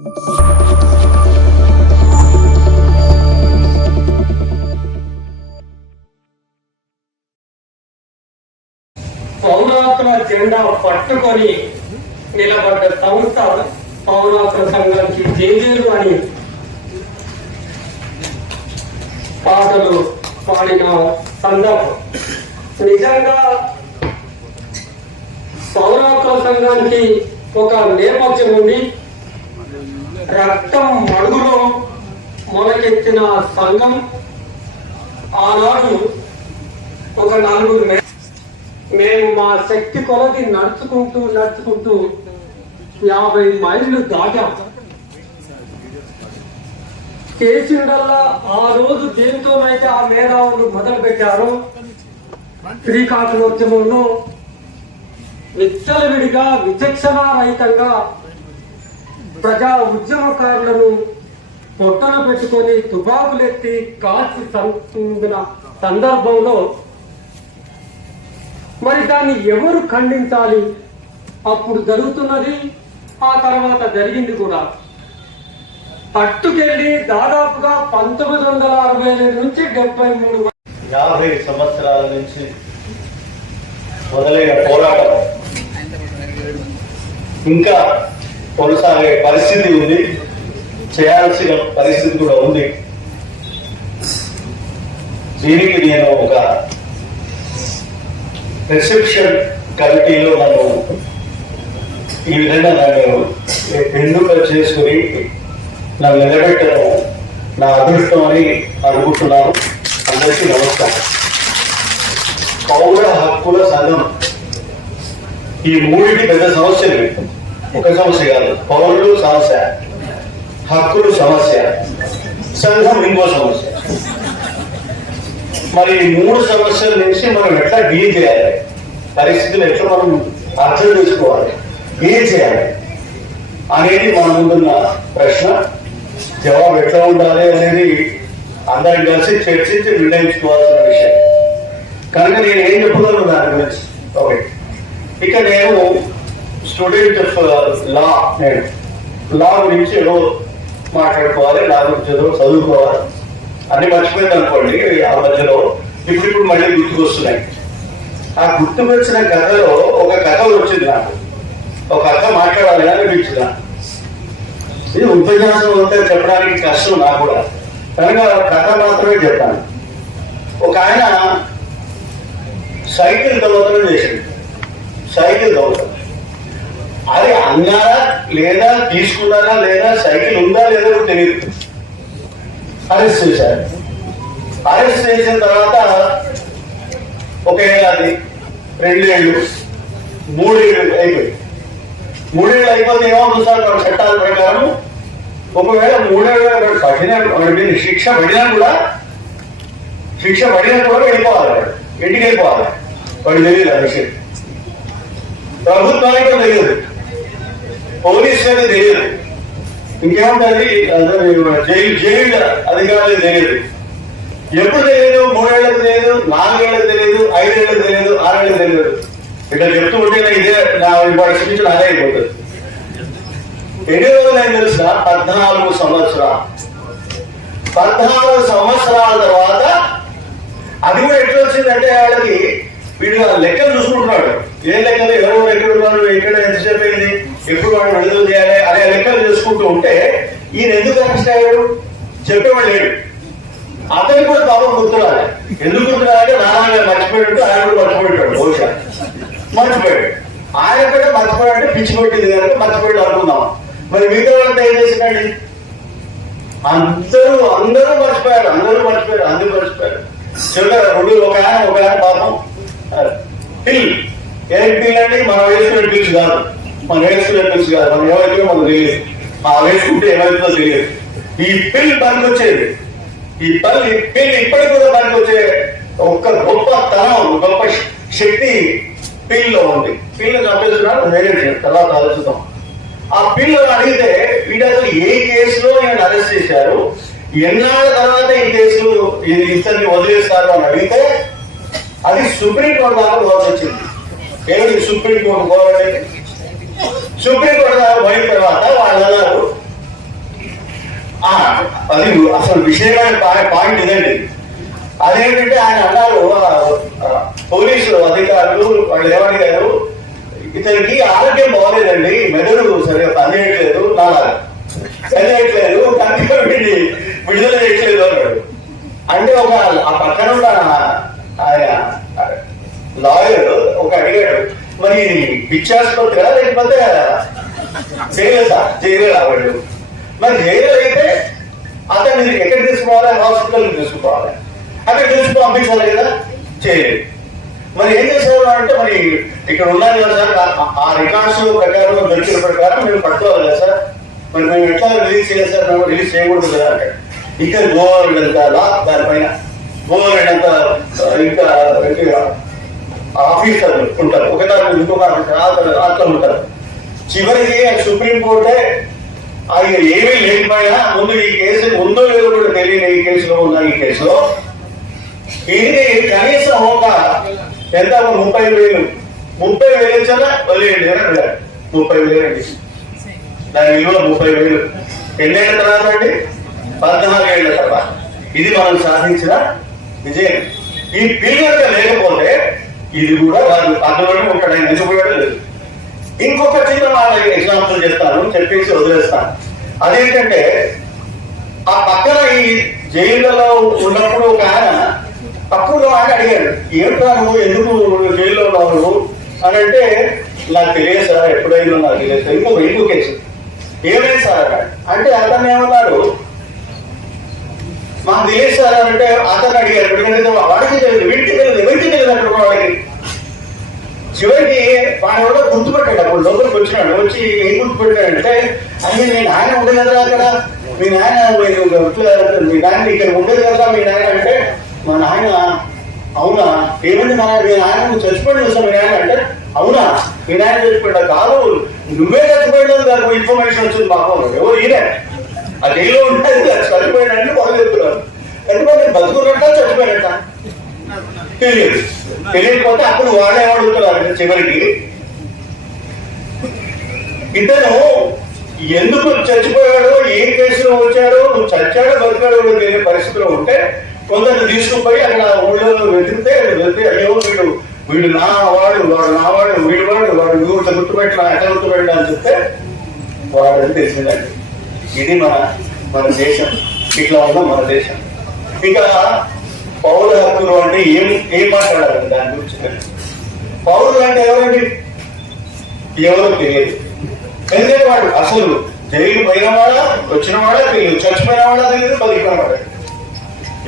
పౌరాకుల జెండా పట్టుకొని నిలబడ్డ సంస్థ పౌరాకుల సంఘానికి జేజేలు అని పాటలు పాడిన సందర్భం. నిజంగా పౌరాకుల సంఘానికి ఒక నేపథ్యం ఉంది. రక్తం మడుగులో మొలకెత్తిన సంఘం. ఆనాడు ఒక నలుగురు మేము మా శక్తి కొలది నడుచుకుంటూ 50 మైళ్ళు దాటాం. కేసిండల్లా ఆ రోజు దేంతోనైతే ఆ మేధావులు మొదలు పెట్టారో శ్రీకాకుళోద్యమంలో విచ్చలవిడిగా విచక్షణారహితంగా ప్రజా ఉద్యమకారులను పొట్టన పెట్టుకొని తుపాకులెత్తి కాల్చి చంపిన సందర్భంలో మరి దాన్ని ఎవరు ఖండించాలి? అప్పుడు జరుగుతున్నది, ఆ తర్వాత జరిగింది కూడా. పట్టుకెళ్ళి దాదాపుగా 1965 నుంచి 73 50 సంవత్సరాల నుంచి మొదలైన పోరాటం ఇంకా కొనసాగే పరిస్థితి ఉంది, చేయాల్సిన పరిస్థితి కూడా ఉంది. దీనికి నేను ఒక రిసెప్షన్ కమిటీలో నన్ను ఈ విధంగా నన్ను ఎన్నిక చేసుకుని నన్ను నిలబెట్టడం నా అదృష్టం అని అనుకుంటున్నాను. అందరికీ నమస్కారం. పౌర హక్కుల సంఘం ఈ మూడిటి పెద్ద సమస్యలు. ఒక సమస్య కాదు, పౌరులు సమస్య, హక్కులు సమస్య, సంఘం ఇంకో సమస్య. మరి ఈ 3 సమస్యల నుంచి మనం ఎట్లా డీల్ చేయాలి, పరిస్థితులు ఎట్లా మనం అర్థం చేసుకోవాలి, ఏం చేయాలి అనేది మన ముందున్న ప్రశ్న. జవాబు ఎట్లా ఉండాలి అనేది అందరం కలిసి చర్చించి నిర్ణయించుకోవాల్సిన విషయం. కనుక నేను ఏం చెప్పగలను దాని గురించి. ఓకే, ఇక నేను స్టూడెంట్ ఆఫ్ లా, నేను లా గురించి ఏదో మాట్లాడుకోవాలి, లా గురించి ఏదో చదువుకోవాలి అన్ని మర్చిపోయింది అనుకోండి. ఆ మధ్యలో ఇప్పుడు మళ్ళీ గుర్తుకొస్తున్నాయి. ఆ గుర్తుకొచ్చిన కథలో ఒక కథ వచ్చింది నాకు, ఒక కథ మాట్లాడాలని అనిపించింది. ఇది ఉపన్యాసం అంతా చెప్పడానికి కష్టం నాకు కూడా, కనుక కథ మాత్రమే చెప్పాను. ఒక ఆయన సైకిల్ దొంగతనం చేసింది. సైకిల్ దొంగతనం అది అన్నారా లేదా, తీసుకున్నారా లేదా, సైకిల్ ఉందా లేదా తెలియదు. అరెస్ట్ చేశారు. అరెస్ట్ చేసిన తర్వాత 1 ఏడాది, 2 ఏళ్ళు, 3 ఏళ్ళు అయిపోయి. 3 ఏళ్ళు అయిపోతే ఏమవుతుంది వాడు చట్టాల ప్రకారం? ఒకవేళ 3 ఏళ్ళు పడిన శిక్ష పడినా కూడా వెళ్ళిపోవాలి. వాడు ఇంటికి వెళ్ళిపోవాలి. వాడు తెలియదు ఆ విషయం. ప్రభుత్వానికి తెలియదు, పోలీసులకు తెలియదు, ఇంకేముంటుంది జైలు అధికారులకు తెలియదు. ఎప్పుడు తెలియదు? 3 ఏళ్ళకు తెలియదు, 4 ఏళ్ళకు తెలియదు, 5 ఏళ్ళకు తెలియదు, 6 ఏళ్ళకు తెలియదు. ఇక్కడ చెప్తూ ఉంటే ఇదే నా వాడి శిక్షణ అదే అయిపోతుంది. ఎన్ని రోజులు నేను తెలుసా? 14 సంవత్సరాలు. 14 సంవత్సరాల తర్వాత అది కూడా ఎట్లా వచ్చిందంటే వాళ్ళకి వీడు లెక్కలు చూసుకుంటున్నాడు. ఏ లెక్కలు, ఎవరు ఎక్కడ ఉన్నారు, ఎక్కడ ఎంతసేపు అయింది, ఎప్పుడు వాడు విడుదల చేయాలి అనే లెక్కలు చూసుకుంటూ ఉంటే ఈయన ఎందుకు అరెస్ట్ అయ్యాడు చెప్పేవాడు లేడు. అతనికి కూడా పాపం గుర్తురాలి. ఎందుకు గుర్తురాలంటే నాన్న మర్చిపోయాడు, ఆయన కూడా మర్చిపోయాడు. బహుశా మర్చిపోయాడు. ఆయన కూడా మర్చిపోయాడంటే పిచ్చి కొట్టింది కనుక మర్చిపోయాడు అనుకుందాం. మరి మిగతా వాళ్ళంతా ఏం చేసిందండి? అందరూ మర్చిపోయారు. అందరూ మర్చిపోయారు. చివరి ఒక ఆయన పాపం పిల్. ఏం పిల్ అంటే మనం వేసుకునే పిల్స్ కాదు, మనం ఏమైతే మనకు తెలియదు. ఆ వేసుకుంటే ఏమైతుందో తెలియదు. ఈ పిల్ పనికి వచ్చేది. ఈ పిల్ ఇప్పటికి కూడా పనికి వచ్చే ఒక గొప్ప తనం, గొప్ప శక్తి పిల్లో ఉంది. పిల్లని చంపేస్తున్నారు, వేరే తర్వాత ఆలోచిద్దాం. ఆ పిల్లని అడిగితే వీడు అసలు ఏ కేసులో ఈయన అరెస్ట్ చేశారు, ఎన్నాళ్ళ తర్వాత ఈ కేసులు ఇతన్ని వదిలేస్తారు అని అడిగితే అది సుప్రీంకోర్టు దాకా పోవాల్సి వచ్చింది. ఏమిటి సుప్రీంకోర్టు పోవాలంటే? సుప్రీంకోర్టు దాకా పోయిన తర్వాత వాళ్ళు అన్నారు అది అసలు విషయమైన పాయింట్ ఇదండి. అదేంటంటే ఆయన అన్నారు, పోలీసు అధికారులు వాళ్ళు ఏమడిగారు, ఇతనికి ఆరోగ్యం బాగోలేదండి, మెదడు సరిగా పనిచేయట్లేదు, పనిచేయట్లేదు, కనుక విడుదల చేయట్లేదు అన్నాడు. అంటే ఒక ఆ పక్కన ఉన్న ఆయన లాయర్ ఒక అడిగాడు, మరి పిచ్చాసుపత్రి లేకపోతే జైలు రావాడు, మరి జైలు అయితే అతన్ని ఎక్కడ తీసుకోవాలి, హాస్పిటల్కి తీసుకోవాలి, అక్కడ తీసుకు పంపించాలి కదా, చేయలేదు. మరి ఏం చేసేవారు అంటే, మరి ఇక్కడ ఉన్నారు కదా సార్, ఆ రికార్డ్స్ ప్రకారం దొరికిన ప్రకారం మేము పట్టుకోవాలి కదా సార్, మరి మేము ఎట్లా రిలీజ్ చేయాలి సార్, మేము రిలీజ్ చేయకూడదు కదా అంటే, ఇంకా గోవర్నమెంట్ లా దానిపైన గోవర్నమెంట్ ఇంకా ఆఫీసర్లు ఉంటారు, ఒకదాని ఇంకొక అట్లా ఉంటారు. చివరికి సుప్రీంకోర్టే అది ఏమీ లేకపోయినా ముందు ఈ కేసు ఉందో లేదో కూడా తెలియని ఈ కేసులో ఉన్న ఈ కేసులో ఇది కనీసం ఒక ఎంత 30,000 ఇచ్చారా వదిలేయండి అని అడిగారు. 30,000 అండి, దాని విలువ 30,000. ఎన్నేళ్ల తర్వాత అండి? 14 ఏళ్ల తర్వాత. ఇది మనం సాధించిన విజయం. ఈ పీరియడ్ లేకపోతే ఇది కూడా వాళ్ళు అందులోనే ఉంటాడు, ఆయన నిజపోయాడు లేదు. ఇంకొక చిన్న వాళ్ళకి ఎగ్జాంపుల్ చెప్తాను, చెప్పేసి వదిలేస్తాను. అదేంటంటే, ఆ పక్కన ఈ జైళ్ళలో ఉన్నప్పుడు ఒక ఆయన తక్కువ ఆయన అడిగాడు, ఏంట్రా నువ్వు ఎందుకు జైల్లో ఉన్నావు అని అంటే, నాకు తెలియదు సార్, ఎప్పుడైనా నాకు తెలియదు సార్. ఇంకో కేసు ఏమైంది సార్ అంటే అతను ఏమన్నాడు, మాకు తెలియదు సార్ అని అంటే అతను అడిగారు, వాడికి తెలియదు, వీడికి తెలియదు, ఎవరికి తెలియదు అక్కడ వాడికి. చివరికి వాడు కూడా గుర్తుపెట్టాడు, అప్పుడు లోపలికి వచ్చినాడు, వచ్చి ఏం గుర్తుపెట్టాడంటే, అయ్యే మీ నాయన ఉండేది కదా అక్కడ, మీ నాయన మీ నాయన ఇక్కడ ఉండేది కదా మీ నాయన అంటే, మా నాయన అవునా, ఏమండి మీ నాయన చచ్చిపోయి చూసాం మీ నాయన అంటే, అవునా మీ నాయన చచ్చిపోయా, కాదు నువ్వే చచ్చిపోయినది దానికి ఇన్ఫర్మేషన్ వచ్చింది మాకు. ఎవరు ఈయన ఆ జైల్లో ఉంటుంది చచ్చిపోయినట్టు వాళ్ళు చెప్తున్నారు. ఎందుకంటే నేను బతుకున్నట్ట చచ్చిపోయినట్ట తెలియకపోతే అప్పుడు వాళ్ళే అడుగుతున్నారు చివరికి, ఇతను ఎందుకు చచ్చిపోయాడో, ఏ కేసులో వచ్చాడో, నువ్వు చచ్చాడో బతికాడో తెలియని పరిస్థితిలో ఉంటే కొందరు తీసుకుపోయి అక్కడ ఊళ్ళో వెతికితే అయ్యో వీడు నా వాడు, వాడు నా వాడు, వీడు ఊరితో గుర్తుపెట్టిన ఎట్లా గుర్తుపెట్టా అని చెప్తే వాడని తెలిసిందండి. ఇది మన దేశం, ఇట్లా ఉన్న మన దేశం. ఇంకా పౌర హక్కులు అంటే ఏం మాట్లాడాలి దాని గురించి? పౌరులు అంటే ఎవరండి? ఎవరో తెలియదు. ఎందుకంటే వాడు అసలు జైలు పోయిన వాడా, వచ్చిన వాడా తెలియదు, చచ్చిపోయిన వాడా తెలియదు, బతికిన వాడా.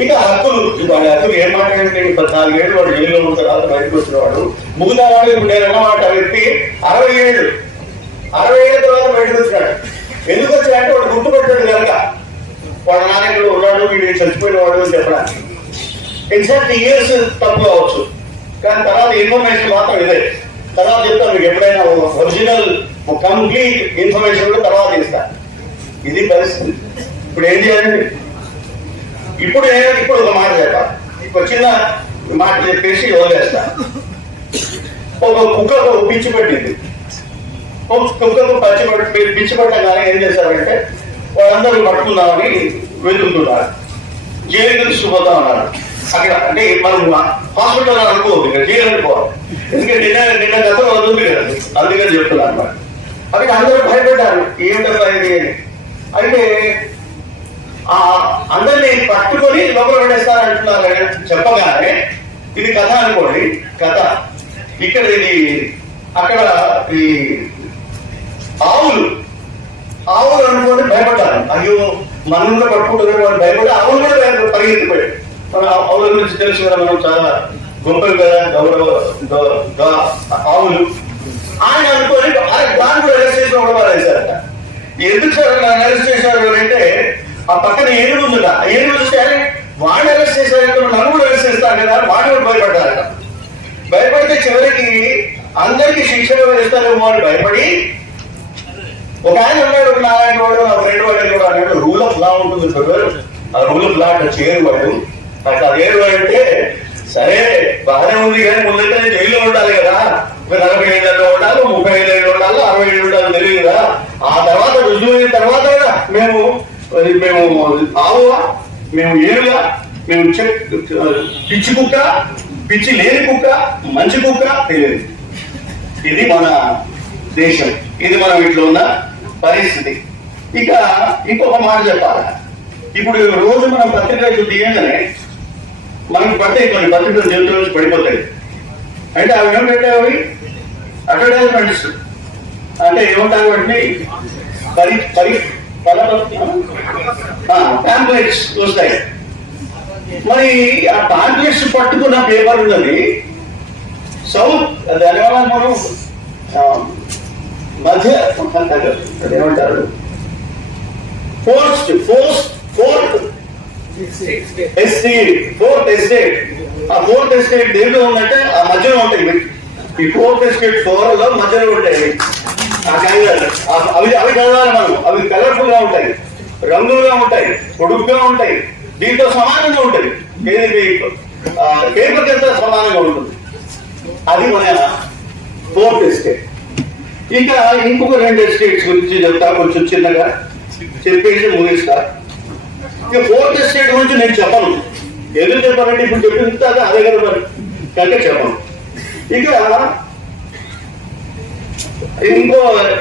ఇక హక్కులు, వాడి హక్కులు ఏం మాట్లాడంటే, 14 ఏళ్ళు వాడు జైల్లో ఉన్న తర్వాత బయటకు వచ్చినవాడు, ముగ్గుదా వాడు ఇప్పుడు నేను అన్నమాట వ్యక్తి 60 ఏళ్ళు తర్వాత బయటకు వచ్చినాడు. ఎందుకు వచ్చాడంటే వాడు గుర్తుపెట్టాడు కనుక, వాడు నాయకుడు ఉన్నాడు, వీడు చచ్చిపోయిన వాడు అని చెప్పడానికి. ఎగ్జాక్ట్ ఇయర్స్ తప్పు కావచ్చు, కానీ తర్వాత ఇన్ఫర్మేషన్ మాత్రం ఇదే. తర్వాత చెప్తాను మీకు, ఎప్పుడైనా ఒరిజినల్ కంప్లీట్ ఇన్ఫర్మేషన్ కూడా తర్వాత ఇస్తాను. ఇది పరిస్థితి. ఇప్పుడు ఏం చేయాలండి? ఇప్పుడు ఒక మాట చెప్పాలి, ఒక చిన్న మాట చెప్పేసి వదిలేస్తా. ఒక కుక్కకు పిచ్చి పట్టింది, కుక్కకు పిచ్చి పట్టగానే ఏం చేశారంటే వాళ్ళందరూ పట్టుకుందామని వెతుకుతున్నారు, జైలుకి తీసుకుపోతా ఉన్నారు. అక్కడ అంటే మనం హాస్పిటల్ అనుకోవద్దు, ఇక్కడ జైలు అనుకోవాలి. ఎందుకంటే నిన్న గతంలో వదులుతుంది కదా, అందుకని చెప్తున్నారు అన్నమాట. అక్కడ అందరూ భయపడ్డారు, ఏంటో ఇది అని. అయితే అందరినీ పట్టుకొని లోపల పడేస్తారంటున్నారు చెప్పగానే, ఇది కథ అనుకోండి, కథ ఇక్కడ ఇది అక్కడ ఈ ఆవులు అనుకోని భయపడ్డారు. అయ్యో మనం కూడా పట్టుకుంటున్నారు వాళ్ళు భయపడి ఆవులు కూడా పరిగెత్తిపోయాడు. మన ఆవుల గురించి తెలుసు కదా, మనం చాలా గొప్పలు కదా ఆవులు. ఆయన అనుకోని దాన్ని కూడా అరెస్ట్ చేసిన కూడా వేశారట. ఎందుకు సార్ అరెస్ట్ చేశారు అంటే, ఆ పక్కన ఏనుగు ఉందిట, ఆ ఏనుగు చూస్తే వాడిని అరెస్ట్ చేశారంటే నన్ను కూడా అరెస్ట్ చేస్తారు కదా, వాడిని కూడా భయపడ్డారట. భయపడితే చివరికి అందరికీ శిక్షణ వేస్తారేమో అని భయపడి ఒక ఆయన ఉన్నాడు, నారాయణ వాడు, నా ఫ్రెండ్ వాడు కూడా అన్నాడు, రూల్ ఆఫ్ లా ఉంటుంది సార్, ఆ రూల్ ఆఫ్ లా అట్లా చేరువాడు, అట్లా చేరువాడు అంటే సరే బాగానే ఉంది, కానీ ముందంటే నేను జైల్లో ఉండాలి కదా, 40 ఏళ్ళలో ఉండాలి, 35 ఏళ్ళు ఉండాలి, 60 ఏళ్ళు ఉండాలి తెలియదు కదా. ఆ తర్వాత రుజువు అయిన తర్వాత మేము మేము ఆవుగా, మేము ఏనుగా, మేము పిచ్చి కుక్క, పిచ్చి లేని కుక్క, మంచి కుక్క తెలియదు. ఇది మన దేశం, ఇది మనం ఇట్లా ఉన్న పరిస్థితి. ఇక ఇంకొక మాట చెప్పాలి. ఇప్పుడు రోజు మనం పత్రికలు తీయంగానే మనకు పడతాయి, కొన్ని పత్రికలు జీవితం నుంచి పడిపోతాయి. అంటే అవి ఏమిటంటే అవి అడ్వర్టైజ్మెంట్స్, అంటే ఏమంటారు వాటిని ప్యాంప్లెట్స్ వస్తాయి. మరి ఆ ప్యాంప్లెట్స్ పట్టుకున్న పేపర్ ఉన్నది సౌత్, దానివల్ల మనం మధ్య ఏమంటారు ఫోర్త్ ఎస్టేట్. ఆ ఫోర్త్ ఎస్టేట్ దేంట్లో ఉందంటే ఆ మధ్యలో ఉంటాయి. ఈ ఫోర్త్ ఎస్టేట్ ఫోర్లో మధ్యలో ఉంటాయి ఆ క్యాండిడేట్. అవి చదవాలి మనం. అవి కలర్ఫుల్ గా ఉంటాయి, రంగులుగా ఉంటాయి, పొడుగ్గా ఉంటాయి, దీంతో సమానంగా ఉంటాయి. పేపర్ ఎంత సమానంగా ఉంటుంది. అది మన ఫోర్త్ ఎస్టేట్. ఇంకా ఇంకొక 2 ఎస్టేట్స్ గురించి చెప్తా, కొంచెం చిన్నగా చెప్పేసి ముగిస్తా. ఇక ఫోర్త్ ఎస్టేట్ గురించి నేను చెప్పను. ఎందుకు చెప్పాలంటే ఇప్పుడు చెప్పింది అదే కదా మరి, కనుక చెప్పను. ఇక ఇంకో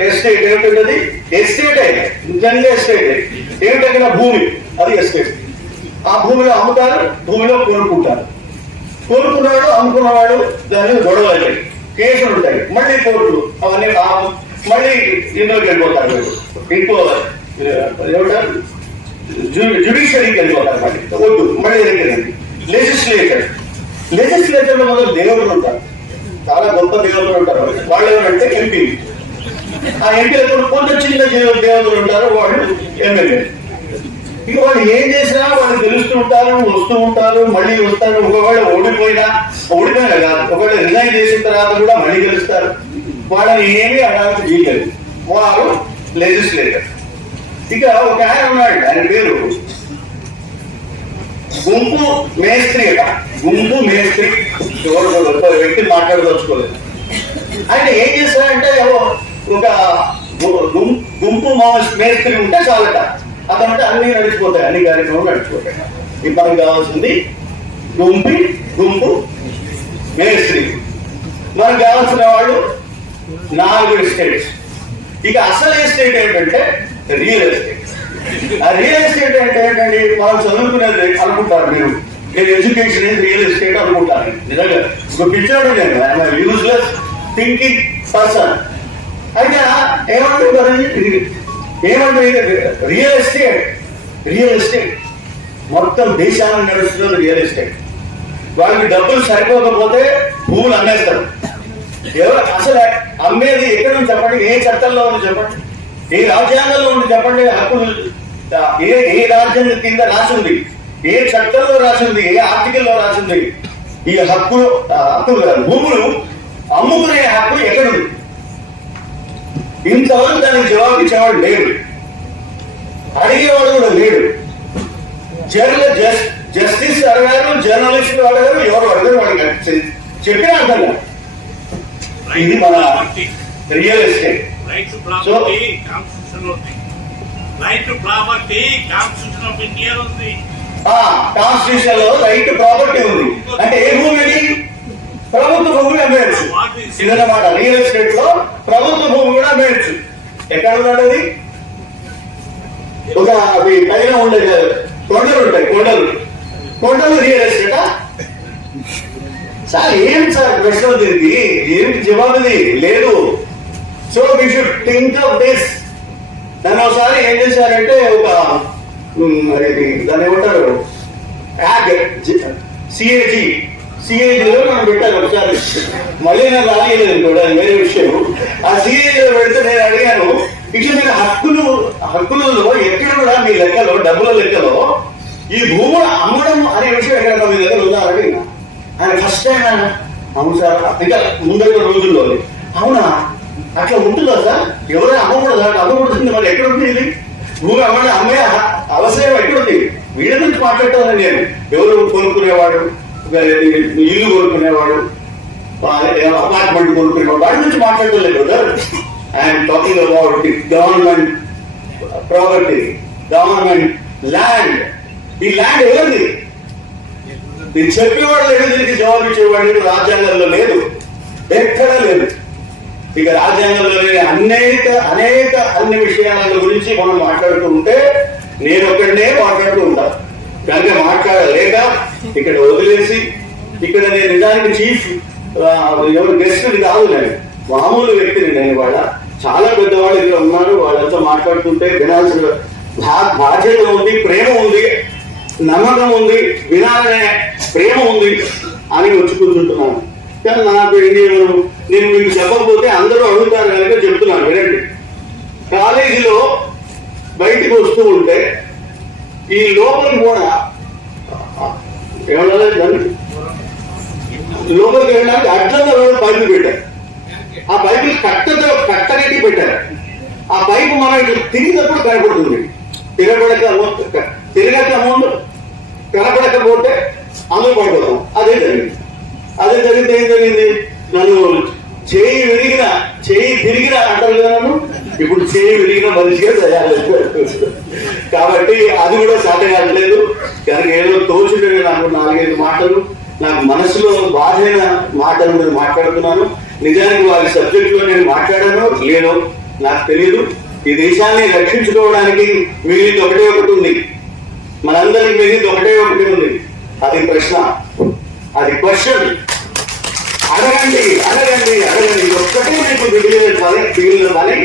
ఎస్టేట్ ఏమిటంటే ఎస్టేట్ అయితే నిజంగా ఎస్టేట్ ఏమిటంటే భూమి, అది ఎస్టేట్. ఆ భూమిలో అమ్ముతారు, భూమిలో కొనుక్కుంటారు. కొనుక్కున్నాడు, అమ్ముకున్నవాడు దాని గొడవలు, కేసులు ఉంటాయి, మళ్ళీ కోర్టులు, అవన్నీ మళ్ళీ ఇందులోకి వెళ్ళిపోతారు. ఇంకో ఏమంటారు జ్యుడిషియరీకి వెళ్ళిపోతారు. మళ్ళీ వెళ్ళండి లెజిస్లేచర్ లో మొదలు దేవుళ్ళు ఉంటారు, చాలా గొప్ప దేవతలు ఉంటారు. వాళ్ళు ఎవరంటే ఎంపీ. ఆ ఎంపీలతో కొంచెం చిన్న దేవతలు ఉంటారు, వాళ్ళు ఎమ్మెల్యే. ఇక వాళ్ళు ఏం చేసినా వాళ్ళు గెలుస్తూ ఉంటారు, వస్తూ ఉంటారు, మళ్ళీ వస్తారు. ఒకవేళ ఓడిపోయినా కాదు, ఒకవేళ రిజైన్ చేసిన తర్వాత కూడా మళ్ళీ గెలుస్తారు. వాళ్ళని ఏమీ అడగాల్సి చేయలేదు. వారు లెజిస్లేటర్. ఇక ఒక ఆయన ఉన్నాడు, ఆయన పేరు గుంపు మేస్త్రి అట. గుంపు మేస్త్రి వ్యక్తి మాట్లాడదలుచుకోలేదు. ఆయన ఏం చేశారంటే ఒక గుంపు మేస్త్రి ఉంటే చాలట, అతనంటే అన్ని నడిచిపోతాయి, అన్ని కార్యక్రమాలు నడిచిపోతాయి. ఇప్పుడు మనకు కావాల్సింది గుంపు మేస్త్రి. మనకు కావాల్సిన వాళ్ళు 4 ఎస్టేట్స్. ఇక అసలు ఎస్టేట్ ఏంటంటే రియల్ ఎస్టేట్. ఆ రియల్ ఎస్టేట్ అంటే ఏంటంటే మనం చదువుకునేది అనుకుంటారు మీరు, నేను ఎడ్యుకేషన్ ఇస్ రియల్ ఎస్టేట్ అనుకుంటాను. నిజంగా ఒక పిచ్చాడు, నేను యూజ్లెస్ థింకింగ్ పర్సన్. అయితే ఏమంటారు రియల్ ఎస్టేట్ మొత్తం దేశాన్ని నడుస్తున్నది రియల్ ఎస్టేట్. వాళ్ళకి డబ్బులు సరిపోకపోతే భూములు అమ్మేస్తారు. ఎవరు అసలు అమ్మేది ఎక్కడ ఉంది చెప్పండి? ఏ చట్టంలో ఉంది చెప్పండి? ఏ రాజ్యాంగంలో ఉంది చెప్పండి? హక్కులు ఏ రాజ్యాంగం కింద రాసింది? ఏ చట్టంలో రాసింది? ఏ ఆర్టికల్లో రాసింది? ఈ హక్కులు కాదు, భూములు అమ్ముకునే హక్కు ఎక్కడుంది? ఇంతవరకు దానికి జవాబు ఇచ్చేవాడు లేడు, అడిగేవాడు కూడా లేడు. జస్టిస్ అడగారు, జర్నలిస్టులు అడగారు, ఎవరు అడగారు, వాడికి చెప్పిన అర్థం కాదు. ఇది మన రియల్ ఎస్టేట్. కాన్స్టిట్యూషన్ లో రైట్ టు ప్రాపర్టీ ఉంది. అంటే ఏ భూమి? ప్రభుత్వ భూమి అమ్మేయచ్చు. ఇదన్నమాట రియల్ ఎస్టేట్ లో ప్రభుత్వ భూమి కూడా అమ్మేయచ్చు. ఎక్కడ ఉన్నది? ఒక పైన ఉండే కొండలు ఉంటాయి, కొండలు రియల్ ఎస్టేటా? సార్ ఏంటి సార్ ప్రశ్న దీనికి? ఏంటి జవాబుది? లేదు. So we should think of this. దాన్ని ఒకసారి ఏం చేశారంటే ఒక దాన్ని ఏమంటారు సిఏజీలో మనం పెట్టారు ఒకసారి. మళ్ళీ నేను రాలేదు కూడా, వేరే విషయం. ఆ సిఏజీలో పెడితే నేను అడిగాను, ఇట్లా మీరు హక్కులలో ఎక్కడ కూడా మీ లెక్కలో, డబ్బుల లెక్కలో ఈ భూములు అమ్మడం అనే విషయం ఎక్కడ మీ దగ్గర ఉందా అని అడిగినా. ఆయన ఫస్ట్ టైం అవును సార్, ఇంకా ముందర రోజుల్లో అవునా అట్లా ఉంటుందా సార్? ఎవరైనా అమ్మకూడదా? అమ్మకూడదు. మరి ఎక్కడ ఉంది ఇది? భూమి అమ్మే అవసరం ఎక్కడుంది? వీళ్ళ గురించి మాట్లాడతాను నేను. ఎవరు కొనుక్కునేవాడు, ఇల్లు కొనుక్కునేవాడు, అపార్ట్మెంట్ కొనుక్కునేవాడు, వాడి గురించి మాట్లాడలేదు brother. I'm talking about the government property. Government land. ఈ ల్యాండ్ ఎవరిది? దీన్ని చెప్పేవాడు లేదు, దీనికి జవాబు ఇచ్చేవాడు రాజ్యాంగంలో లేదు, ఎక్కడా లేదు. ఇక రాజ్యాంగంలో లేని అన్ని విషయాల గురించి మనం మాట్లాడుతూ ఉంటే నేను ఒక్కడనే మాట్లాడుతూ ఉంటాను. కనుక మాట్లాడలేక ఇక్కడ వదిలేసి, ఇక్కడ నేను నిజానికి చీఫ్ ఎవరు గెస్ట్ కాదు, నేను మామూలు వ్యక్తిని. నేను వాళ్ళ చాలా పెద్దవాళ్ళు ఇక్కడ ఉన్నారు, వాళ్ళంతా మాట్లాడుతుంటే వినాల్సిన బాధ్యత ఉంది, ప్రేమ ఉంది, నమ్మకం ఉంది, వినాలనే ప్రేమ ఉంది అని వచ్చి కూర్చుంటున్నాను. కానీ నాకు నేను మీకు చెప్పకపోతే అందరూ అడుగుతారు కనుక చెప్తున్నాను, వినండి. కాలేజీలో బయటికి వస్తూ ఉంటే ఈ లోపలికి కూడా ఏమన్నా లోపలికి వెళ్ళడానికి అడ్డంగా పైపులు పెట్టారు. ఆ పైపులు కట్టగట్టి పెట్టారు. ఆ పైపు మనం ఇట్లా తిరిగినప్పుడు కనపడుతుంది. తిరగక ముందు కనపడకపోతే అందులో పడిపోతాం. అదే జరిగితే ఏం జరిగింది? నన్ను చేయి తిరిగిన అంటారు కదా, నన్ను ఇప్పుడు చేయి విరిగిన మనిషిగా తయారు. కాబట్టి అది కూడా సాధ్య కావట్లేదు. కనుక ఏదో తోచుంటే నాకు 4-5 మాటలు, నాకు మనసులో బాధైన మాటలు నేను మాట్లాడుతున్నాను. నిజానికి వారి సబ్జెక్ట్ లో నేను మాట్లాడానో లేదో నాకు తెలియదు. ఈ దేశాన్ని రక్షించుకోవడానికి మిగిలింది ఒకటి ఉంది, మనందరికి మిగిలింది ఒకటి ఉంది. అది ప్రశ్న, అది క్వశ్చన్. అడగండి. ఇది ఒక్కటే మీకు మిగిలిన పని,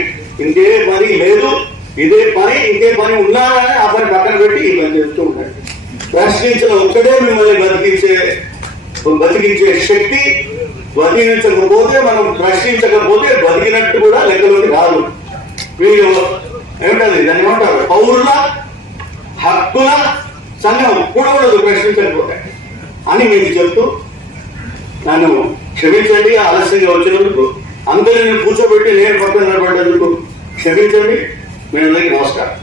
ఇంకే పని లేదు. ఇదే పని, ఇంకే పని ఉన్నారని ఆ పని పక్కన పెట్టి ఈ పని చేస్తూ ఉంటాడు. ప్రశ్నించిన ఒక్కటే మిమ్మల్ని బతికించే శక్తి. బతికించకపోతే, మనం ప్రశ్నించకపోతే బతికినట్టు కూడా లెక్కలోకి రాదు. వీళ్ళు ఏమిటది, దాన్ని ఏమంటారు, పౌరుల హక్కుల సంఘం కూడకూడదు ప్రశ్నించకపోతే అని మీకు చెప్తూ, నన్ను క్షమించండి ఆలస్యంగా వచ్చినందుకు, అందరిని కూర్చోబెట్టి నేను పక్కన నిలబడ్డందుకు క్షమించండి. మీ అందరికీ నమస్కారం.